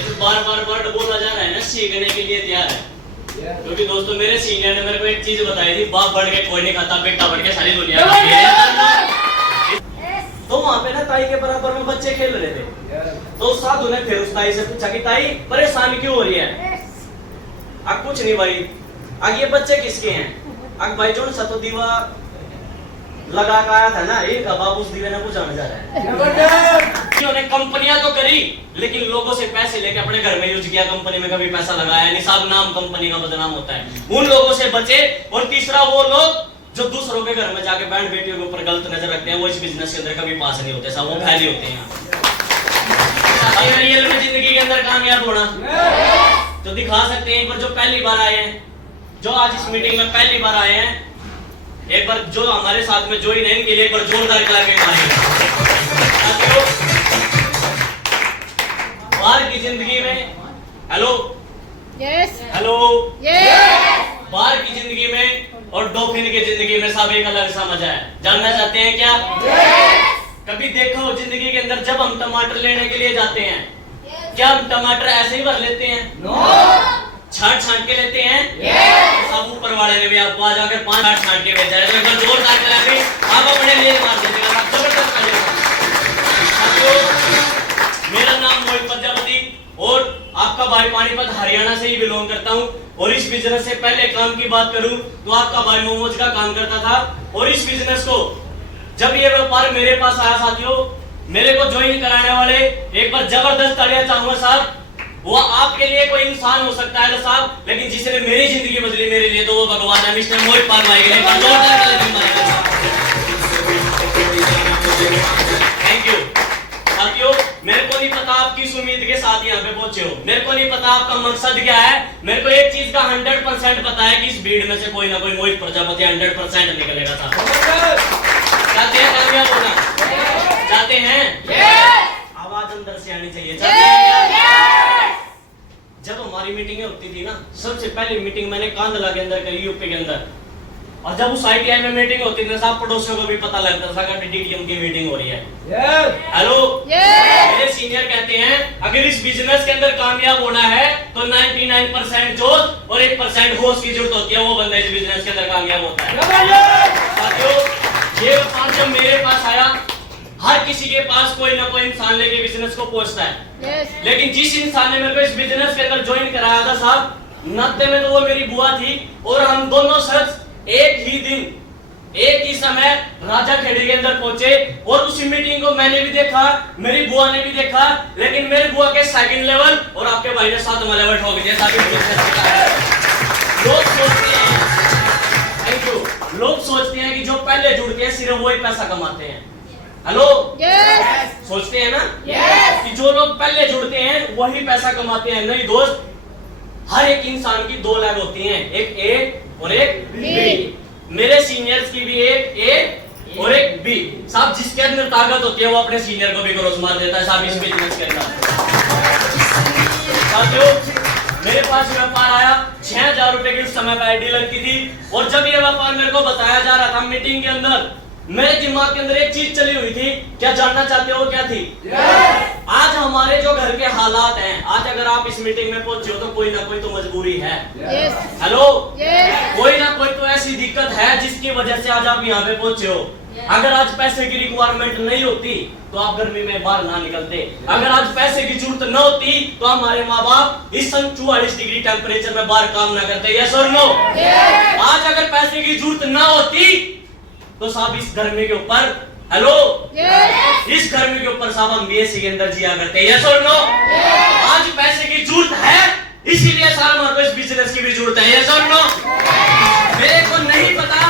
ये जो बार बार वर्ड बोला जा रहा है ना, सीखने के लिए तैयार है। क्योंकि दोस्तों मेरे सीनियर ने मेरे को एक चीज बताई थी, बाप बढ़ के कोई नहीं खाता, बेटा बढ़ के सारी दुनिया खाती है। तो वहां पे ना ताई के बराबर में बच्चे खेल रहे थे, तो साधु ने फिर उस ताई से पूछा कि ताई परेशान क्यों हो रही है? अब कुछ नहीं भाई, अब ये बच्चे किसके हैं? अब भाई जो सतो दीवा लगा के आया था ना, एक बाप उस दीवे ने बुझाने जा रहा है। उन्होंने कंपनियां तो करी, लेकिन लोगों से पैसे लेके अपने घर में यूज किया, कंपनी में कभी पैसा लगाया नहीं, साहब नाम कंपनी का बदनाम होता है। उन लोगों से बचे। और तीसरा वो लोग जो दूसरों के घर में जाके बहन बेटियों के ऊपर गलत नजर रखते हैं, वो इस बिजनेस के अंदर कभी पास नहीं होते, सब वो फैले होते हैं। रियल में जिंदगी के अंदर कामयाब होना तो दिखा सकते हैं। एक बार जो पहली बार आए हैं, जो आज इस मीटिंग में पहली बार आए हैं, एक बार जो हमारे साथ में ज्वाइन है, इनके लिए एक बार जोरदार क्लैपिंग मारिए। बाहर की जिंदगी में हेलो यस हेलो यस बाहर की जिंदगी में और डॉल्फिन की जिंदगी में सब एक अलग सा मजा है। जानना चाहते हैं क्या? कभी देखो जिंदगी के अंदर जब हम टमाटर लेने के लिए जाते हैं, क्या हम टमाटर ऐसे ही भर लेते हैं? छांट छांट के लेते हैं। सब ऊपर वाले ने भी आपको आज आकर 5 छांट छांट के भेजा है, तो एक बार जोरदार क्लैपिंग आप अपने लिए मार दीजिएगा, आप जबरदस्त मजेगा। मेरा नाम मोहित प्रजापति और आपका भाई पानीपत हरियाणा से ही बिलोंग करता हूं। और इस बिजनेस से पहले काम की बात करूं तो आपका भाई मोमोज का काम करता था। और इस बिजनेस को जब ये व्यापार मेरे पास आया साथियों, मेरे को ज्वाइन कराने वाले एक बार जबरदस्त तालियां चाहूंगा साहब। वो आपके लिए कोई इंसान हो सकता है साहब, लेकिन जिसने मेरी जिंदगी बदली मेरे लिए, तो वो भगवान है, मिस्टर मोहित पाल भाई के लिए थैंक यू। साथियों मेरे को नहीं पता आप किस उम्मीद के साथ यहाँ पे पहुंचे हो, मेरे को नहीं पता आपका मकसद क्या है। मेरे को एक चीज का 100% पता है कि इस भीड़ में से कोई ना कोई मोहित प्रजापति 100% निकलेगा साहब। चाहते हैं कामयाब होना? चाहते हैं? आवाज अंदर से आनी चाहिए। चाहते हैं क्या? जब हमारी मीटिंगें होती थी ना, सबसे पहली मीटिंग मैंने कांदला के अंदर करी, यूपी के अंदर। और जब उस ITI में मीटिंग होती थी साहब, पड़ोसियों को भी पता लगता था कि DTM की मीटिंग हो रही है। हेलो मेरे सीनियर कहते हैं अगर इस बिजनेस के अंदर कामयाब होना है तो 99% जोश और 1% होश की जरूरत होती है, वो बंदा इस बिजनेस के अंदर कामयाब होता है। साथियों ये व्यापार जब मेरे पास आया, हर किसी के पास कोई ना कोई इंसान लेके बिजनेस को पहुंचता है। लेकिन जिस इंसान ने मेरे को इस बिजनेस के अंदर ज्वाइन कराया था साहब, नाते में तो वो मेरी बुआ थी। और हम दोनों शख्स एक ही दिन एक ही समय राजा खेड़ी के अंदर पहुंचे। और उस मीटिंग को मैंने भी देखा, मेरी बुआ ने भी देखा, लेकिन मेरी बुआ के सेकंड लेवल और आपके भाई ने 7वां लेवल ठोक दिया। लोग सोचते हैं, थैंक यू, लोग सोचते हैं कि जो पहले जुड़ के सिर्फ वही पैसा कमाते हैं। हेलो सोचते हैं ना कि जो लोग पहले जुड़ते हैं वही पैसा कमाते हैं। नहीं दोस्त, हर एक इंसान की 2 लेग होती हैं, एक A और एक B। मेरे सीनियर्स की भी एक A और एक B। साहब जिसके अंदर ताकत होती है वो अपने सीनियर को भी क्रॉस मार देता है साहब इस बिजनेस के अंदर। साथियों मेरे पास व्यापार आया, 6000 रुपए की उस समय का आईडी लगती थी। और जब ये व्यापार मेरे को बताया जा रहा था मीटिंग के अंदर, मेरे दिमाग के अंदर एक चीज चली हुई थी। क्या जानना चाहते हो क्या थी? आज हमारे जो घर के हालात हैं, आज अगर आप इस मीटिंग में पहुंचे हो तो कोई ना कोई तो मजबूरी है। हेलो कोई ना कोई तो ऐसी दिक्कत है जिसकी वजह से आज आप यहाँ पे पहुंचे हो। अगर आज पैसे की रिक्वायरमेंट नहीं होती तो आप गर्मी में बाहर ना निकलते। अगर आज पैसे की जरूरत न होती तो हमारे माँ बाप इस 44 डिग्री टेम्परेचर में बाहर काम ना करते। यस और नो? आज अगर पैसे की जरूरत न होती तो साहब इस गर्मी के ऊपर, हेलो इस गर्मी के ऊपर साहब हम BSc के अंदर जिया करते। यस और नो? आज पैसे की जरूरत है, इसीलिए साहब हमारे इस बिजनेस की भी जरूरत है। यस और नो? मेरे को नहीं पता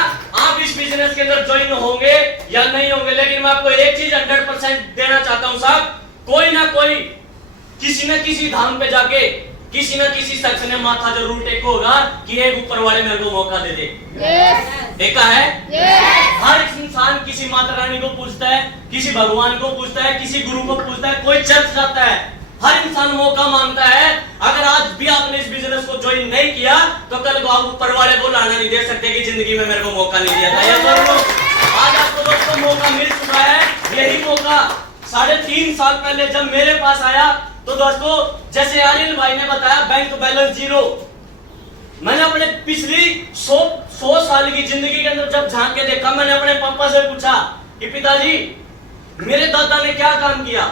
आप इस बिजनेस के अंदर ज्वाइन होंगे या नहीं होंगे, लेकिन मैं आपको एक चीज 100% देना चाहता हूं साहब, कोई ना कोई किसी न किसी धाम पे जाके किसी न किसी शख्स ने माथा जरूर टेका होगा कि एक ऊपर वाले मेरे को मौका दे दे। देखा है? हर इंसान किसी माता रानी को पूछता है, किसी भगवान को पूछता है, किसी गुरु को पूछता है, कोई चर्च जाता है, हर इंसान मौका मांगता है। अगर आज भी आपने इस बिजनेस को ज्वाइन नहीं किया तो कल को आप ऊपर वाले को लाना नहीं दे सकते कि जिंदगी में मेरे को मौका नहीं दिया था। आज आपको दोस्तों मौका मिल चुका है, यही मौका 3.5 साल पहले जब मेरे पास आया तो दोस्तों जैसे आर्यन भाई ने बताया बैंक बैलेंस 0। मैंने अपने पिछली 100 साल की जिंदगी के अंदर जब झांक के देखा, मैंने अपने पापा से पूछा कि पिताजी मेरे दादा ने क्या काम किया।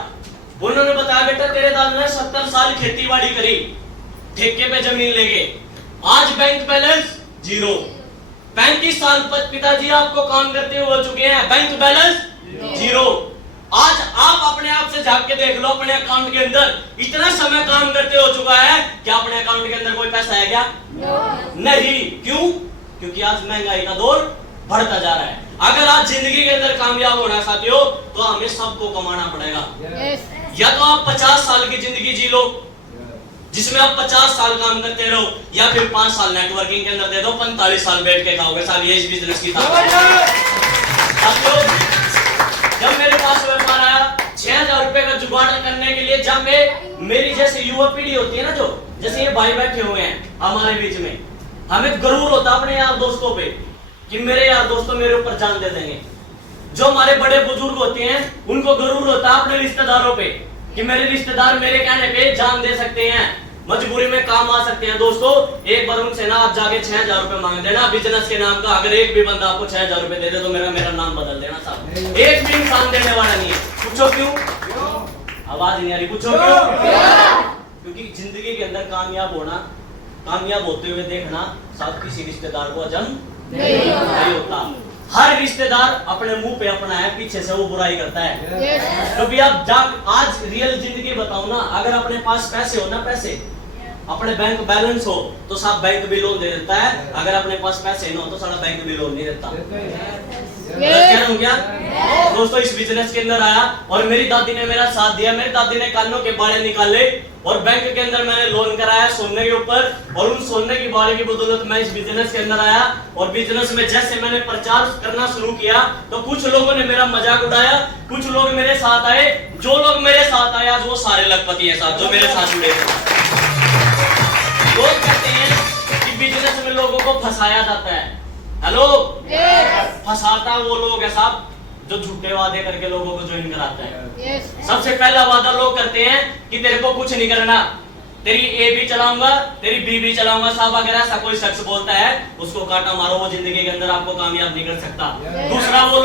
उन्होंने बताया बेटा तेरे दादा ने 70 साल खेती बाड़ी करी, ठेके पे जमीन लेके, आज बैंक बैलेंस 0। 35 साल पिताजी आपको काम करते हुए हो चुके हैं, बैंक बैलेंस 0। आज आप अपने आप से झांक के देख लो, अपने अकाउंट के अंदर इतना समय काम करते हो चुका है क्या अपने अकाउंट के अंदर कोई पैसा है क्या? नहीं। क्यों? क्योंकि आज महंगाई का दौर बढ़ता जा रहा है। अगर आज जिंदगी के अंदर कामयाब होना साथियों तो हमें सबको कमाना पड़ेगा। या तो आप 50 साल की जिंदगी जी लो जिसमें आप 50 साल काम करते रहो, या फिर 5 साल नेटवर्किंग के अंदर दे दो, 45 साल बैठ के खाओगे साहब। ये इस बिजनेस की ताकत है। जब मेरे पास व्यापार आया 6000 रुपए का जुगाड़ करने के लिए, जब मेरी जैसे युवा पीढ़ी होती है ना, जो जैसे ये भाई बैठे हुए हैं हमारे बीच में, हमें गरूर होता अपने यार दोस्तों पे कि मेरे यार दोस्तों मेरे ऊपर जान दे देंगे। जो हमारे बड़े बुजुर्ग होते हैं उनको गरूर होता अपने रिश्तेदारों पे कि मेरे रिश्तेदार मेरे कहने पे जान दे सकते हैं, मजबूरी में काम आ सकते हैं। दोस्तों एक बार उनसे ना आप जाके 6000 रुपए मांग देना बिजनेस के नाम का। अगर एक भी बंदा आपको 6000 रुपए दे दे तो मेरा नाम बदल देना साहब। एक भी इंसान देने वाला नहीं है। पूछो क्यों? आवाज नहीं आ रही, पूछो क्यों? क्योंकि जिंदगी के अंदर कामयाब होना, कामयाब होते हुए देखना साहब किसी रिश्तेदार को अजम नहीं होता। हर रिश्तेदार अपने मुंह पे अपना है, पीछे से वो बुराई करता है। क्योंकि आप आज रियल जिंदगी बताओ ना, अगर अपने पास पैसे हो ना, पैसे अपने बैंक बैलेंस हो तो साहब बैंक भी लोन दे देता है। अगर अपने पास पैसे न हो तो सारा बैंक भी लोन नहीं देता। कह रहा हूं क्या दोस्तों? इस बिजनेस के अंदर आया और मेरी दादी ने मेरा साथ दिया। मेरी दादी ने कानों के बाड़े निकाले और बैंक के अंदर मैंने लोन कराया सोने के ऊपर, और उन सोने की बाड़े की बदौलत मैं इस बिजनेस के अंदर आया। और बिजनेस में जैसे मैंने प्रचार करना शुरू किया तो कुछ लोगों ने मेरा मजाक उड़ाया, कुछ लोग मेरे साथ आए। जो लोग मेरे साथ आए आज वो सारे लखपति हैं साहब, जो मेरे साथ जुड़े थे। लोग कहते हैं कि बिजनेस में लोगों को फंसाया जाता है। हेलो, फंसाता वो लोग है साहब जो झूठे वादे करके लोगों को ज्वाइन कराता है। सबसे पहला वादा लोग करते हैं कि तेरे को कुछ नहीं करना, तेरी ए भी चलाऊंगा, तेरी बी भी चलाऊंगा साहब। अगर ऐसा कोई शख्स बोलता है उसको काटा मारो, वो जिंदगी के अंदर आपको कामयाब नहीं कर सकता। दूसरा वो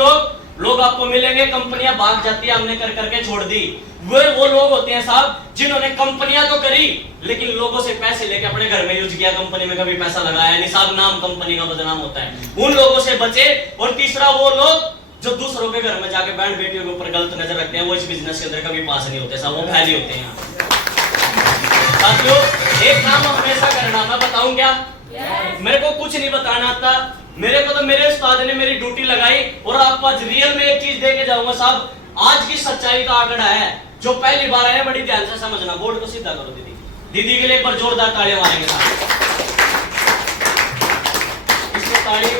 लोग आपको मिलेंगे, कंपनियां भाग जाती है हमने कर करके छोड़ दी। वो लोग होते हैं साहब जिन्होंने कंपनियां तो करी लेकिन लोगों से पैसे लेके अपने घर में यूज किया, कंपनी में कभी पैसा लगाया नहीं साहब, नाम कंपनी का बदनाम होता है। उन लोगों से बचे। और तीसरा वो लोग जो दूसरों के घर में जाके बैंड बेटियों के ऊपर गलत नजर रखते हैं, वो इस बिजनेस के अंदर कभी पास नहीं होते साहब, वो फैली होते हैं। साथियों एक काम हमेशा करना, मैं बताऊं क्या? मेरे को कुछ नहीं बताना आता, मेरे को तो मेरे उस्ताद ने मेरी ड्यूटी लगाई और आपको आज रियल में एक चीज दे के जाऊंगा साहब। आज की सच्चाई का आंकड़ा है, जो पहली बार आया बड़ी ध्यान से समझना। बोर्ड को सीधा करो दीदी, दीदी के लिए एक बार जोरदार तालियां मारेंगे साहब। इसको ताली।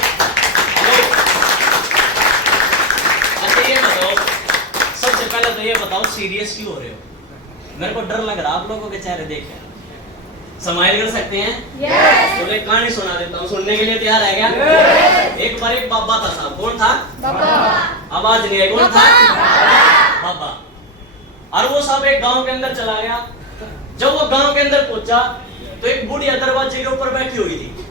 अच्छा ये बताओ, सबसे पहले तो ये बताओ सीरियस क्यों हो रहे हो? मेरे को डर लग रहा आप लोगों के चेहरे देख के। समाइल कर सकते हैं? तो एक कहानी सुना देता हूँ, सुनने के लिए तैयार है क्या? एक बार एक बाबा था साहब। कौन था? आवाज नहीं है, कौन था? बाबा। और वो साहब एक गांव के अंदर चला गया। जब वो गांव के अंदर पहुंचा तो एक बुढ़िया दरवाजे के ऊपर बैठी हुई थी।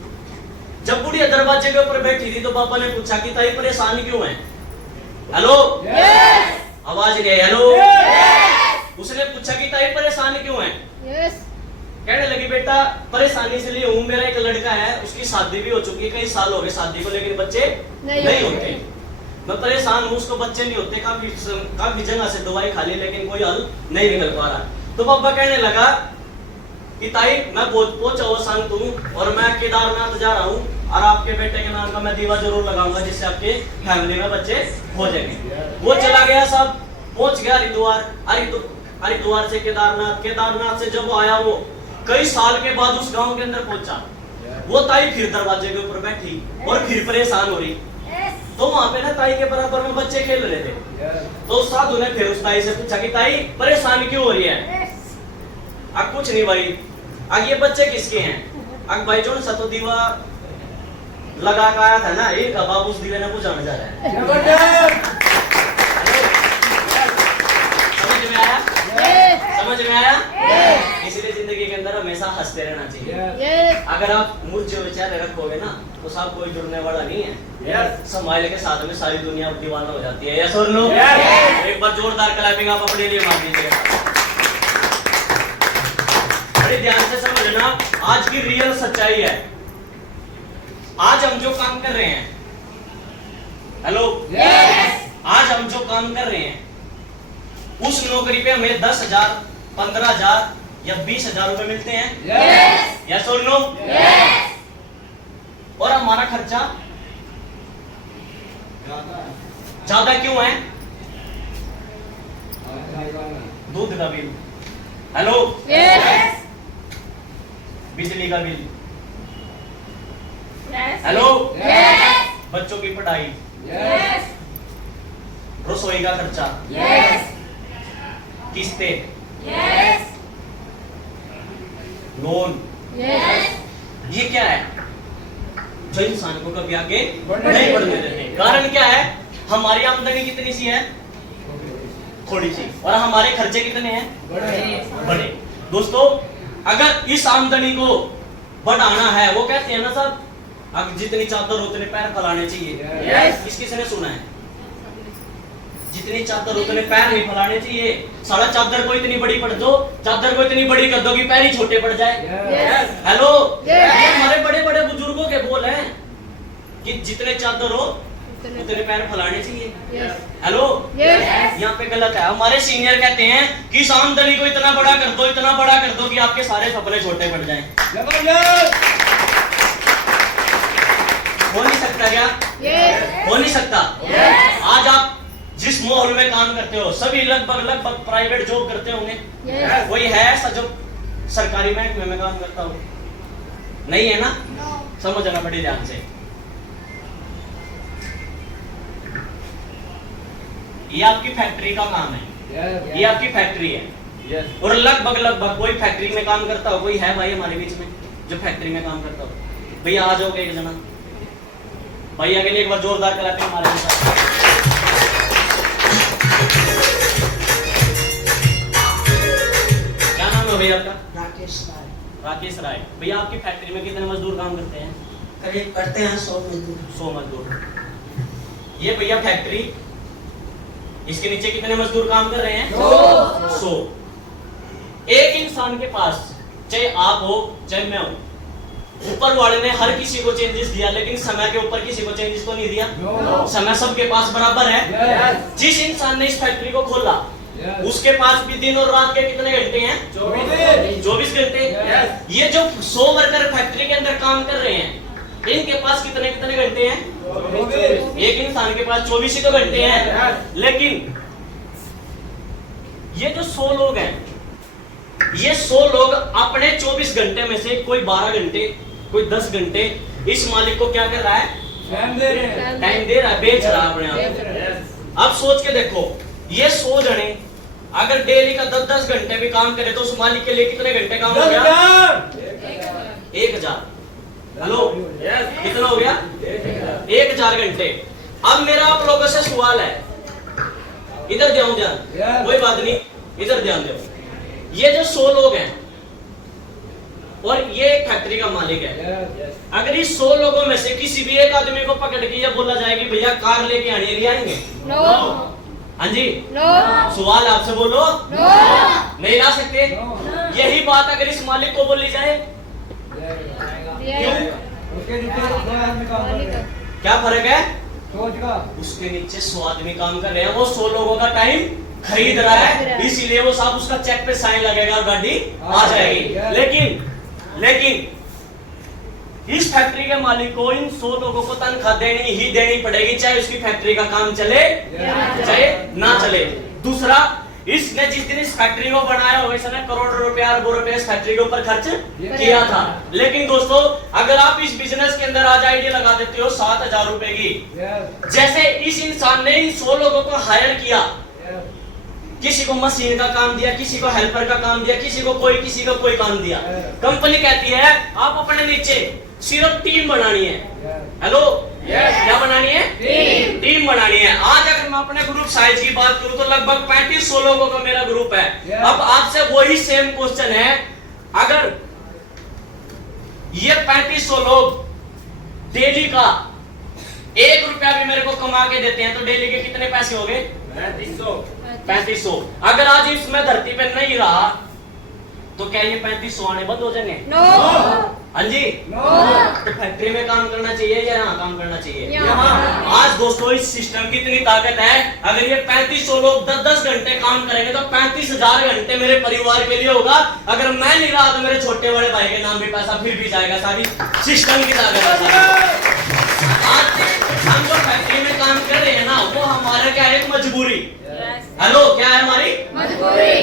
जब बुढ़िया दरवाजे के ऊपर बैठी थी तो बाबा ने पूछा कि ताई परेशान क्यों है? हेलो, आवाज नहीं है, हेलो। उसने पूछा कि ताई परेशान क्यों है? कहने लगी बेटा परेशानी से लिए हूँ, मेरा एक लड़का है, उसकी शादी भी हो चुकी है, कई साल हो गए शादी को, लेकिन बच्चे नहीं होते। मैं परेशान हूँ, उसको बच्चे नहीं होते, काफी जगह से दवाई खा ली लेकिन कोई हल नहीं निकल पा रहा। तो पापा कहने लगा कि ताई मैं पहुंचा हुआ शांत हूँ और मैं केदारनाथ जा रहा हूँ और आपके बेटे के नाम का मैं दीवा जरूर लगाऊंगा जिससे आपके फैमिली में बच्चे हो जाएंगे। वो चला गया साहब, पहुंच गया हरिद्वार से केदारनाथ से जब आया वो कई साल के बाद उस गांव के अंदर पहुंचा, वो ताई फिर दरवाजे के ऊपर बैठी और फिर परेशान हो रही। तो वहां पे ना ताई के बराबर में बच्चे खेल रहे थे। तो उस साधु ने फिर उस ताई से पूछा कि ताई परेशान क्यों हो रही है? अब कुछ नहीं भाई, अब ये बच्चे किसके हैं? अब भाई जो सतो दीवा लगा के आया था ना, एक बाबू उस दीवे ने बुझाने जा रहा है। समझ में आया? Yes. इसलिए जिंदगी के अंदर हमेशा हंसते रहना चाहिए। Yes. अगर आप मुझे विचार रखोगे ना तो साहब कोई जुड़ने वाला नहीं है। समाइल के साथ में सारी दुनिया दीवाना हो जाती है। यस और नो? एक बार जोरदार क्लैपिंग आप अपने लिए मार दीजिए। बड़े ध्यान से समझना, आज की रियल सच्चाई है। आज हम जो काम कर रहे हैं, हेलो, आज हम जो काम कर रहे हैं उस नौकरी पे हमें 10,000, 15,000 या 20,000 रुपए मिलते हैं। यस और नो? और हमारा खर्चा ज्यादा क्यों है? दूध का बिल, हेलो, Yes. बिजली का बिल, Yes. Hello, Yes. बच्चों की पढ़ाई, Yes. रसोई का खर्चा, Yes. किस्तें, Yes. Loan, Yes. ये क्या है जो इंसान को कभी आगे नहीं बढ़ने देते? कारण क्या है? हमारी आमदनी कितनी सी है? थोड़ी सी। और हमारे खर्चे कितने हैं? बड़े। दोस्तों, अगर इस आमदनी को बढ़ाना है, वो कहते हैं ना साहब, अब जितनी चादर उतने पैर फैलाने चाहिए। Yes. इस किसी ने सुना है? जितनी चादर उतने पैर नहीं फैलाने चाहिए। सारा चादर को इतनी बड़ी पड़ दो, चादर को इतनी बड़ी कर दो कि पैर ही छोटे पड़ जाए। Yes. Hello, Yes. ये हमारे बड़े बड़े बुजुर्गों के बोल हैं कि जितने चादर हो उतने पैर फैलाने चाहिए। Yes. Hello, Yes. यहाँ पे गलत है। हमारे सीनियर कहते हैं कि इस आमदनी को इतना बड़ा कर दो, इतना बड़ा कर दो कि आपके सारे सपने छोटे पड़ जाएं। हो नहीं सकता क्या? Yes. हो नहीं सकता। Yes. आज आप जिस माहौल में काम करते हो, सभी लगभग प्राइवेट जॉब करते होंगे। Yes. कोई है ऐसा जो सरकारी महकमे में काम करता हो? नहीं है ना? No. समझना बड़ी ध्यान से। ये आपकी फैक्ट्री का काम है, ये आपकी फैक्ट्री है। और लगभग कोई फैक्ट्री में काम करता हो? कोई है भाई हमारे बीच में जो फैक्ट्री में काम करता हो? भैया आ जाओगे एक जना, भैया के लिए एक बार जोरदार क्लैपिंग हमारे साथ। क्या नाम है भैया आपका? राकेश राय। राकेश राय। भैया आपकी फैक्ट्री में कितने मजदूर काम करते हैं? करीब करते हैं 100 मजदूर। 100 मजदूर। ये भैया फैक्ट्री, इसके नीचे कितने मजदूर काम कर रहे हैं? 100। एक इंसान के पास, चाहे आप हो चाहे मैं हूं, ऊपर वाले ने हर किसी को चेंजेस दिया, लेकिन समय के ऊपर किसी को चेंजेस तो नहीं दिया। समय सबके पास बराबर है। जिस इंसान ने इस फैक्ट्री को खोला उसके पास भी दिन और रात के कितने घंटे हैं? 24 घंटे। ये जो 100 वर्कर फैक्ट्री के अंदर काम कर रहे हैं, इनके पास कितने घंटे हैं? एक इंसान के पास 24 ही तो घंटे हैं। लेकिन ये जो 100 लोग हैं, ये 100 लोग अपने 24 घंटे में से कोई 12 घंटे, कोई 10 घंटे इस मालिक को क्या कर रहा है? टाइम दे रहा है, बेच रहा है अपने आप। अब सोच के देखो, ये 100 जने अगर डेली का 10-10 घंटे भी काम करे तो उस मालिक के लिए कितने घंटे काम हो गया? 1000। हेलो, कितना हो गया? 1000 घंटे। अब मेरा आप लोगों से सवाल है, इधर ध्यान, कोई बात नहीं, इधर ध्यान दो। ये जो 100 लोग हैं और ये एक फैक्ट्री का मालिक है, अगर इस 100 लोगों में से किसी भी एक आदमी को पकड़ के ये बोला जाए कि भैया कार लेके आने लिए आएंगे? No. हाँ जी, No. सवाल आपसे बोलो। No. नहीं ला सकते। यही बात अगर इस मालिक को बोली जाए, Yes. क्या फर्क है? उसके नीचे 100 आदमी काम कर रहे हैं, वो 100 लोगों का टाइम खरीद रहा है, इसीलिए वो साहब उसका चेक पे साइन लगेगा और गाड़ी आ जाएगी। लेकिन इस फैक्ट्री के मालिक को इन 100 लोगों को तनख्वाह देनी पड़ेगी, चाहे उसकी फैक्ट्री का काम चले चाहे ना चले। दूसरा, इसने जिस दिन इस फैक्ट्री को बनाया होगा, इसने करोड़ों रुपया, अरबों रुपया इस फैक्ट्री के ऊपर खर्च किया था। लेकिन दोस्तों, अगर आप इस बिजनेस के अंदर आज आइडिया लगा देते हो 7,000 रुपए की, जैसे इस इंसान ने इन 100 लोगों को हायर किया, किसी को मशीन का काम दिया, किसी को हेल्पर का काम दिया, किसी को कोई काम दिया। कंपनी कहती है आप अपने नीचे सिर्फ टीम बनानी है। हेलो, क्या बनानी है? टीम बनानी है। आज अगर मैं अपने ग्रुप साइज की बात करूं तो लगभग 3500 लोगों का मेरा ग्रुप है। अब आपसे वही सेम क्वेश्चन है, अगर ये 3500 लोग डेली का 1 रुपया भी मेरे को कमा के देते हैं तो डेली के कितने पैसे हो गए? 3500। अगर आज इसमें धरती पे नहीं रहा तो क्या ये 3500 आने बंद हो जाएंगे? हाँ जी, तो फैक्ट्री में काम करना चाहिए या यहाँ काम करना चाहिए? यहाँ। आज दोस्तों इस सिस्टम की इतनी ताकत है, अगर ये 3500 लोग 10-10 घंटे काम करेंगे तो 35,000 घंटे मेरे परिवार के लिए होगा। अगर मैं नहीं रहा तो मेरे छोटे बड़े भाई के नाम भी पैसा फिर भी जाएगा। सारी सिस्टम की ताकत है। आज हम जो फैक्ट्री में काम कर रहे हैं ना, वो हमारा क्या है? एक मजबूरी। हेलो, क्या है हमारी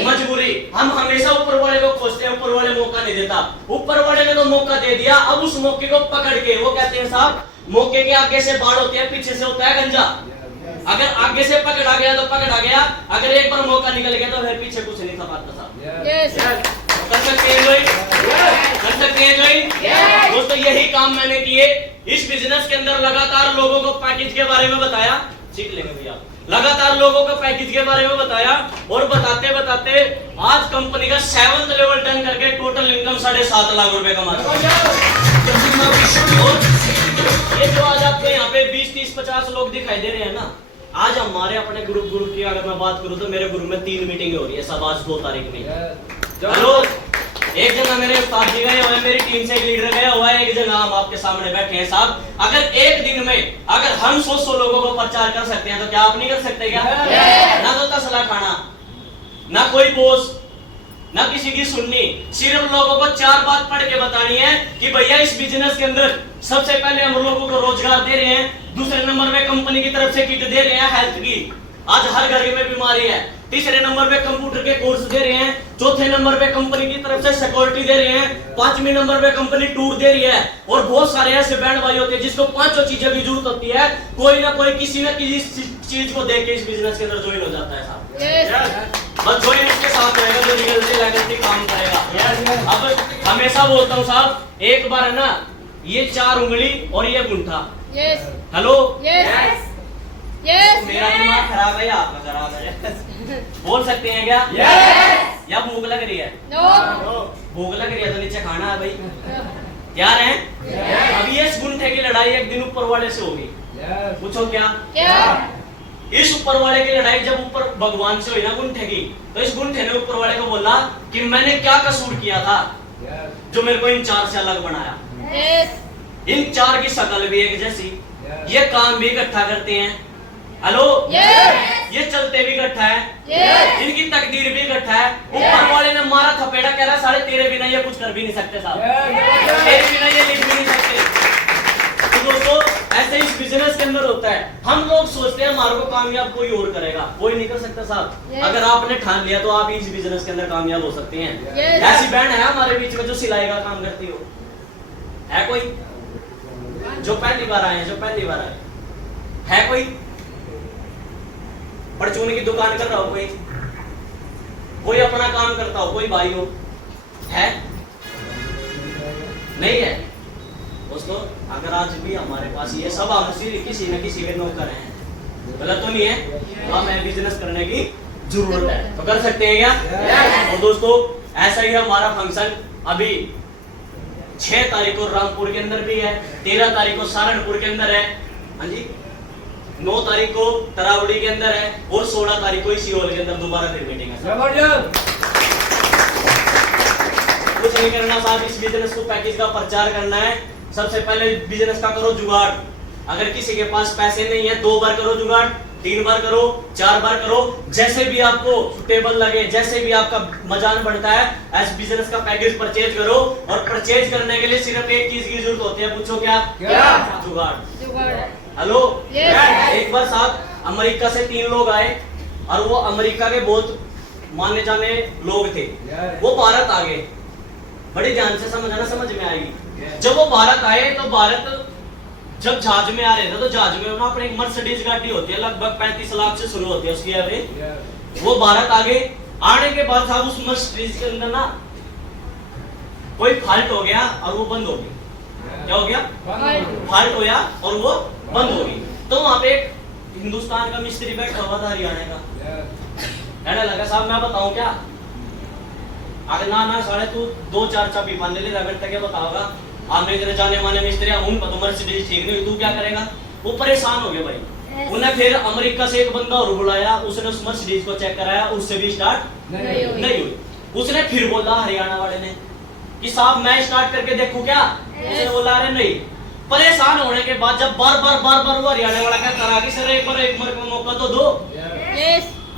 मजबूरी? हम हमेशा ऊपर वाले को खोजते हैं, ऊपर वाले मौका नहीं देता। ऊपर वाले ने तो मौका दे दिया, अब उस मौके को पकड़ के वो कहते हैं साहब, मौके के आगे से बाढ़ होती है, पीछे से होता है गंजा। अगर आगे से पकड़ा गया तो पकड़ा गया, अगर एक बार मौका निकल गया तो फिर पीछे कुछ नहीं खपाता साहब। कर सकते हैं कोई? कर सकते हैं कोई? दोस्तों यही काम मैंने किए इस बिजनेस के अंदर। लगातार लोगों को पैकेज के बारे में बताया, सीख लेंगे भैया। लगातार लोगों को पैकेज के बारे में बताया और बताते बताते आज कंपनी का 7th लेवल टर्न करके टोटल इनकम 7.5 लाख रुपए कमाता है। ये जो आज आपको यहाँ पे 20, 30, 50 लोग दिखाई दे रहे हैं ना, आज हमारे अपने ग्रुप की अगर मैं बात करूं तो मेरे ग्रुप में 3 मीटिंग हो रही है सब आज 2 तारीख में। हेलो, एक जगह मेरे उस्ताद जी गए हुए, मेरी टीम से एक लीडर गया हुआ है, एक जगह हम आपके सामने बैठे हैं साहब। अगर एक दिन में अगर हम 100 लोगों को प्रचार कर सकते हैं तो क्या आप नहीं कर सकते क्या? ना तो तसला खाना, ना कोई बोस, ना किसी की सुननी, सिर्फ लोगों को 4 बात पढ़ के बतानी है कि भैया इस बिजनेस के अंदर सबसे पहले हम लोगों को रोजगार दे रहे हैं, दूसरे नंबर पे कंपनी की तरफ से किट दे रहे हैं हेल्थ की, आज हर घर में बीमारी है, तीसरे नंबर पे कंप्यूटर के कोर्स दे रहे हैं, चौथे नंबर पे कंपनी की तरफ से सिक्योरिटी दे रहे हैं, 5वें नंबर पे कंपनी टूर दे रही है। और बहुत सारे ऐसे बैंड भाई होते हैं जिसको 5 चीजें की जरूरत होती है, कोई ना कोई किसी न किसी चीज को देख के इस बिजनेस के अंदर ज्वाइन हो जाता है साहब। बस ज्वाइन उसके साथ रहेगा जो निकल से लेकर काम करेगा। अब हमेशा बोलता हूँ साहब, एक बार है ना ये 4 उंगली और ये अंगूठा। हेलो, मेरा दिमाग खराब है या आपका खराब है? बोल सकते हैं क्या? या भूख लग रही है? भूख लग रही है तो नीचे खाना है भाई। तैयार हैं? अभी ये गुंठे की लड़ाई एक दिन ऊपर वाले से होगी। पूछो क्या? इस ऊपर वाले की लड़ाई जब ऊपर भगवान से हुई ना गुंठे की, तो इस गुंठे ने ऊपर वाले को बोला कि मैंने क्या कसूर किया था जो मेरे को इन 4 से अलग बनाया। इन 4 की शक्ल भी एक जैसी, ये काम भी इकट्ठा करते हैं। हेलो, ये चलते भी इकट्ठा है, इनकी तकदीर भी इकट्ठा है। ऊपर वाले ने मारा थपेड़ा, कह रहा साले तेरे बिना ये कुछ कर भी नहीं सकते साहब, तेरे बिना ये लिख भी नहीं सकते। तो दोस्तों ऐसे इस बिजनेस के अंदर होता है। हम लोग सोचते हैं हमारे को कामयाब कोई और करेगा, कोई नहीं कर सकता साहब। अगर आपने ठान लिया तो आप इस बिजनेस के अंदर कामयाब हो सकते हैं। ऐसी बहन है हमारे बीच में जो सिलाई का काम करती हो, है कोई? जो पहली बार आए, जो पहली बार आए, है कोई? परचून की दुकान कर रहा हो कोई? कोई अपना काम करता हो, कोई भाई हो? है? नहीं है? दोस्तों अगर आज भी हमारे पास ये सब हम किसी न किसी के नौकर हैं, गलत तो नहीं है? तो हमें बिजनेस करने की जरूरत है, तो कर सकते हैं क्या? तो दोस्तों ऐसा ही हमारा फंक्शन अभी 6 तारीख को रामपुर के अंदर भी है, 13 तारीख को सहारनपुर के अंदर है, हाँ जी, 9 तारीख को तरावड़ी के अंदर है और 16 तारीख को इसी हॉल के अंदर दोबारा फिर मीटिंग है। कुछ नहीं करना साहब, इस बिजनेस को पैकेज का प्रचार करना है। सबसे पहले बिजनेस का करो जुगाड़। अगर किसी के पास पैसे नहीं है 2 बार करो जुगाड़, 3 बार करो, 4 बार करो, जैसे भी आपको सुटेबल लगे, जैसे भी आपका मजान बढ़ता है, ऐसे बिजनेस का पैकेज परचेज करो। और परचेज करने के लिए सिर्फ एक चीज की जरूरत होती है, पूछो क्या? जुगाड़। हेलो, एक बार साहब अमेरिका से 3 लोग आए और वो अमेरिका के बहुत माने जाने लोग थे, वो भारत आ गए। बड़े ध्यान से समझना, समझ में आएगी। जब वो भारत आए तो भारत जब जहाज में आ रहे थे तो जहाज में ना अपने एक मर्सिडीज गाड़ी होती है, लगभग 35 लाख से शुरू होती है उसकी एवरेज। वो भारत आगे आने के बाद साहब उस मर्सिडीज के अंदर ना कोई फॉल्ट हो गया और वो बंद हो गई। क्या हो गया? फॉल्ट हो गया और वो बंद होगी। तो वहां पे एक हिंदुस्तान का मिस्त्री बैठा हुआ था हरियाणा का, कहने लगा साहब मैं बताऊं क्या? अगर ना साले तू 2-4 चाबी पाने ले रहा क्या बताओगा? आपने तेरे जाने माने मिस्त्री उन पर तो मर्सिडीज ठीक नहीं हुई, तू क्या करेगा? वो परेशान हो गया भाई। उन्हें फिर अमेरिका से एक बंदा और बुलाया, उसने उस मर्सिडीज को चेक कराया, उससे भी स्टार्ट नहीं हुई। उसने फिर बोला हरियाणा वाले ने कि साहब मैं स्टार्ट करके देखूं क्या? उसने बोला अरे नहीं। परेशान होने के बाद जब बार बार वो हरियाणा वाला कहता रहा कि सर एक बार मौका तो दो।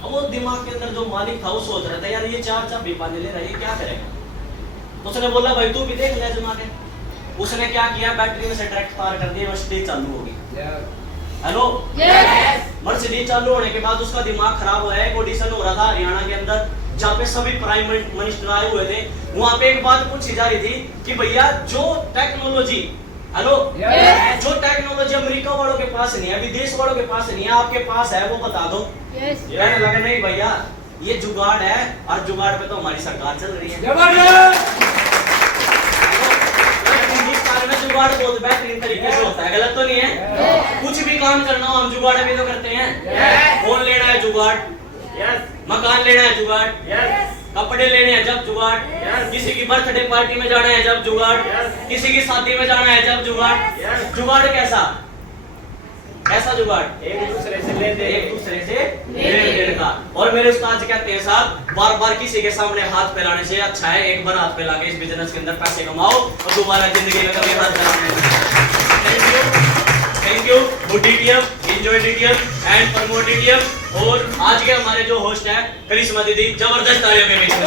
अब वो दिमाग के अंदर जो मालिक था वो सोच रहा था यार ये 4 चाबी पाने ले रहा है, ये क्या करेगा? उसने बोला भाई तू भी देख ले जमा के। उसने क्या किया, बैटरी में से डायरेक्ट तार कर दिया, मर्सिडीज चालू होगी। हेलो, मर्सिडीज चालू होने के बाद उसका दिमाग खराब हुआ है। एक ऑडिशन हो रहा था हरियाणा के अंदर जहाँ पे सभी प्राइम मिनिस्टर आए हुए थे। वहां पे एक बात पूछी जा रही थी कि भैया जो टेक्नोलॉजी जो टेक्नोलॉजी अमेरिका वालों के पास नहीं है, विदेश वालों के पास नहीं है, आपके पास है वो बता दो। कहने लगा नहीं भैया ये जुगाड़ है, और जुगाड़ पे तो हमारी सरकार चल रही है। हिंदुस्तान में जुगाड़ बहुत बेहतरीन तरीके से होता है, गलत तो नहीं है? कुछ भी काम करना हो हम जुगाड़ भी तो करते हैं। फोन लेना है जुगाड़, मकान लेना है जुगाड़, कपड़े लेने हैं जब जुगाड़, किसी की बर्थडे पार्टी में जाना है जब जुगाड़, किसी की शादी में जाना है जब जुगाड़। जुगाड़ कैसा जुगाड़? एक दूसरे से लेन देन का। और मेरे उस्ताद जी कहते हैं साहब बार बार किसी के सामने हाथ फैलाने से अच्छा है एक बार हाथ फैला के इस बिजनेस के अंदर पैसे कमाओ और दोबारा जिंदगी में कभी हाथ फैलाना। Thank you good DTM, enjoy DTM and promote DTM। और आज के हमारे जो होस्ट है करिश्मा दीदी, जबरदस्त तालियों के बीच में।